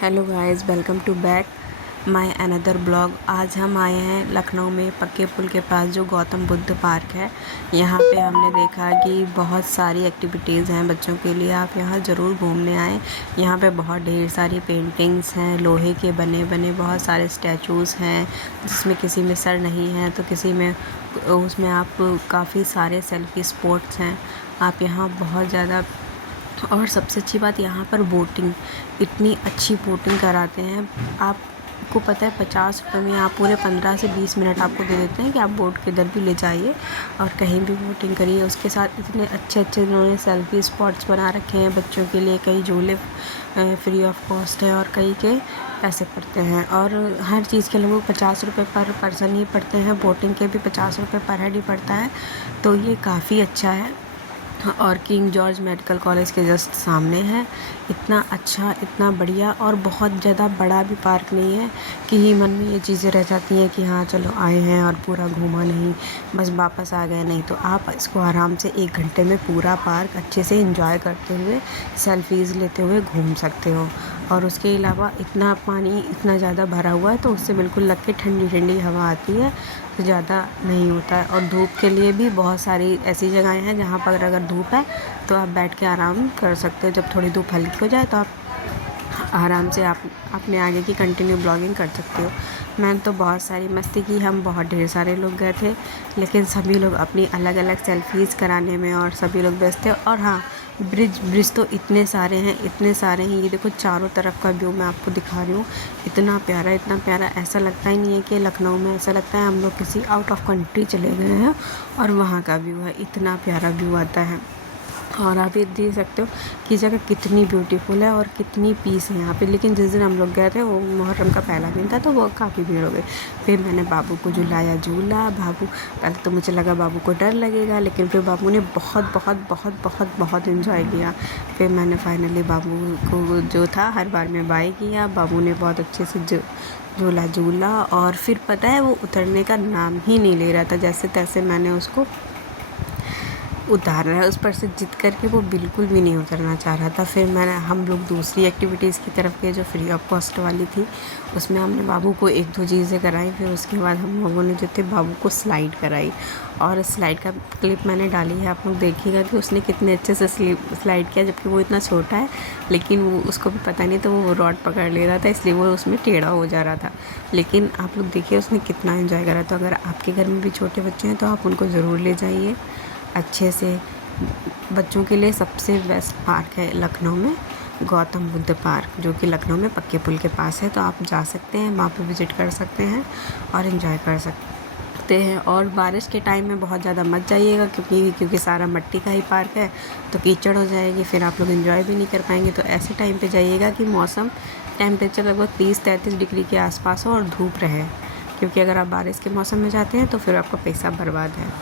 Hello guys, welcome to back my another blog. आज हम आए हैं लखनऊ में पक्के पुल के पास जो गौतम बुद्ध पार्क है। यहाँ पे हमने देखा कि बहुत सारी एक्टिविटीज़ हैं बच्चों के लिए। आप यहाँ ज़रूर घूमने आएँ। यहाँ पे बहुत ढेर सारी पेंटिंग्स हैं, लोहे के बने बने बहुत सारे स्टैचूज़ हैं, जिसमें किसी में सर नहीं है तो किसी में उसमें आप काफ़ी सारे सेल्फी स्पॉट्स हैं। आप यहाँ बहुत ज़्यादा, और सबसे अच्छी बात यहाँ पर बोटिंग, इतनी अच्छी बोटिंग कराते हैं। आपको पता है 50 रुपये में आप पूरे 15 से 20 मिनट आपको दे देते हैं कि आप बोट के इधर भी ले जाइए और कहीं भी बोटिंग करिए। उसके साथ इतने अच्छे अच्छे इन्होंने सेल्फी स्पॉट्स बना रखे हैं बच्चों के लिए। कई झूले फ्री ऑफ कॉस्ट है और कई के पैसे पड़ते हैं, और हर चीज़ के लगभग 50 रुपये पर पर्सन ही पड़ते हैं। बोटिंग के भी 50 रुपये पर हेड ही पड़ता है, तो ये काफ़ी अच्छा है। और किंग जॉर्ज मेडिकल कॉलेज के जस्ट सामने है। इतना अच्छा, इतना बढ़िया, और बहुत ज़्यादा बड़ा भी पार्क नहीं है कि मन में ये चीज़ें रह जाती हैं कि हाँ चलो आए हैं और पूरा घूमा नहीं, बस वापस आ गए। नहीं, तो आप इसको आराम से 1 घंटे में पूरा पार्क अच्छे से एंजॉय करते हुए, सेल्फीज़ लेते हुए घूम सकते हो। और उसके अलावा इतना पानी इतना ज़्यादा भरा हुआ है तो उससे बिल्कुल लग के ठंडी ठंडी हवा आती है, तो ज़्यादा नहीं होता है। और धूप के लिए भी बहुत सारी ऐसी जगहें हैं जहाँ पर अगर धूप है तो आप बैठ के आराम कर सकते हो। जब थोड़ी धूप हल्की हो जाए तो आप आराम से आप अपने आगे की कंटिन्यू ब्लॉगिंग कर सकते हो। मैंने तो बहुत सारी मस्ती की, हम बहुत ढेर सारे लोग गए थे, लेकिन सभी लोग अपनी अलग अलग सेल्फीज़ कराने में और सभी लोग व्यस्त थे। और हाँ, ब्रिज तो इतने सारे हैं, इतने सारे हैं। ये देखो चारों तरफ का व्यू मैं आपको दिखा रही हूँ। इतना प्यारा, इतना प्यारा, ऐसा लगता ही नहीं है कि लखनऊ में, ऐसा लगता है हम लोग किसी आउट ऑफ कंट्री चले गए हैं। और वहाँ का व्यू है, इतना प्यारा व्यू आता है। और आप ये देख सकते हो कि जगह कितनी ब्यूटीफुल है और कितनी पीस है यहाँ पे। लेकिन जिस दिन हम लोग गए थे वो मुहर्रम का पहला दिन था, तो वो काफ़ी भीड़ हो गई। फिर मैंने बाबू को झुलाया झूला। बाबू, पहले तो मुझे लगा बाबू को डर लगेगा, लेकिन फिर बाबू ने बहुत बहुत बहुत बहुत बहुत इन्जॉय किया। फिर मैंने फाइनली बाबू को जो था हर बार में बाय किया। बाबू ने बहुत अच्छे से झूला झूला, और फिर पता है वो उतरने का नाम ही नहीं ले रहा था। जैसे तैसे मैंने उसको उतारना है उस पर से जिद करके, वो बिल्कुल भी नहीं उतरना चाह रहा था। फिर हम लोग दूसरी एक्टिविटीज़ की तरफ गए जो फ्री ऑफ कॉस्ट वाली थी। उसमें हमने बाबू को 1-2 चीज़ें कराई। फिर उसके बाद हम लोगों ने जो थे बाबू को स्लाइड कराई, और स्लाइड का क्लिप मैंने डाली है, आप लोग देखिएगा कि उसने कितने अच्छे से स्लाइड किया। जबकि वो इतना छोटा है, लेकिन वो उसको भी पता नहीं था, वो रॉड पकड़ ले रहा था, इसलिए वो उसमें टेढ़ा हो जा रहा था। लेकिन आप लोग देखिए उसने कितना एंजॉय करा। तो अगर आपके घर में भी छोटे बच्चे हैं तो आप उनको ज़रूर ले जाइए अच्छे से। बच्चों के लिए सबसे बेस्ट पार्क है लखनऊ में गौतम बुद्ध पार्क, जो कि लखनऊ में पक्के पुल के पास है। तो आप जा सकते हैं, वहाँ पे विज़िट कर सकते हैं और एंजॉय कर सकते हैं। और बारिश के टाइम में बहुत ज़्यादा मत जाइएगा, क्योंकि सारा मिट्टी का ही पार्क है, तो कीचड़ हो जाएगी, फिर आप लोग एंजॉय भी नहीं कर पाएंगे। तो ऐसे टाइम पे जाइएगा कि मौसम टेम्परेचर लगभग 30-33 डिग्री के आसपास हो और धूप रहे, क्योंकि अगर आप बारिश के मौसम में जाते हैं तो फिर आपका पैसा बर्बाद है।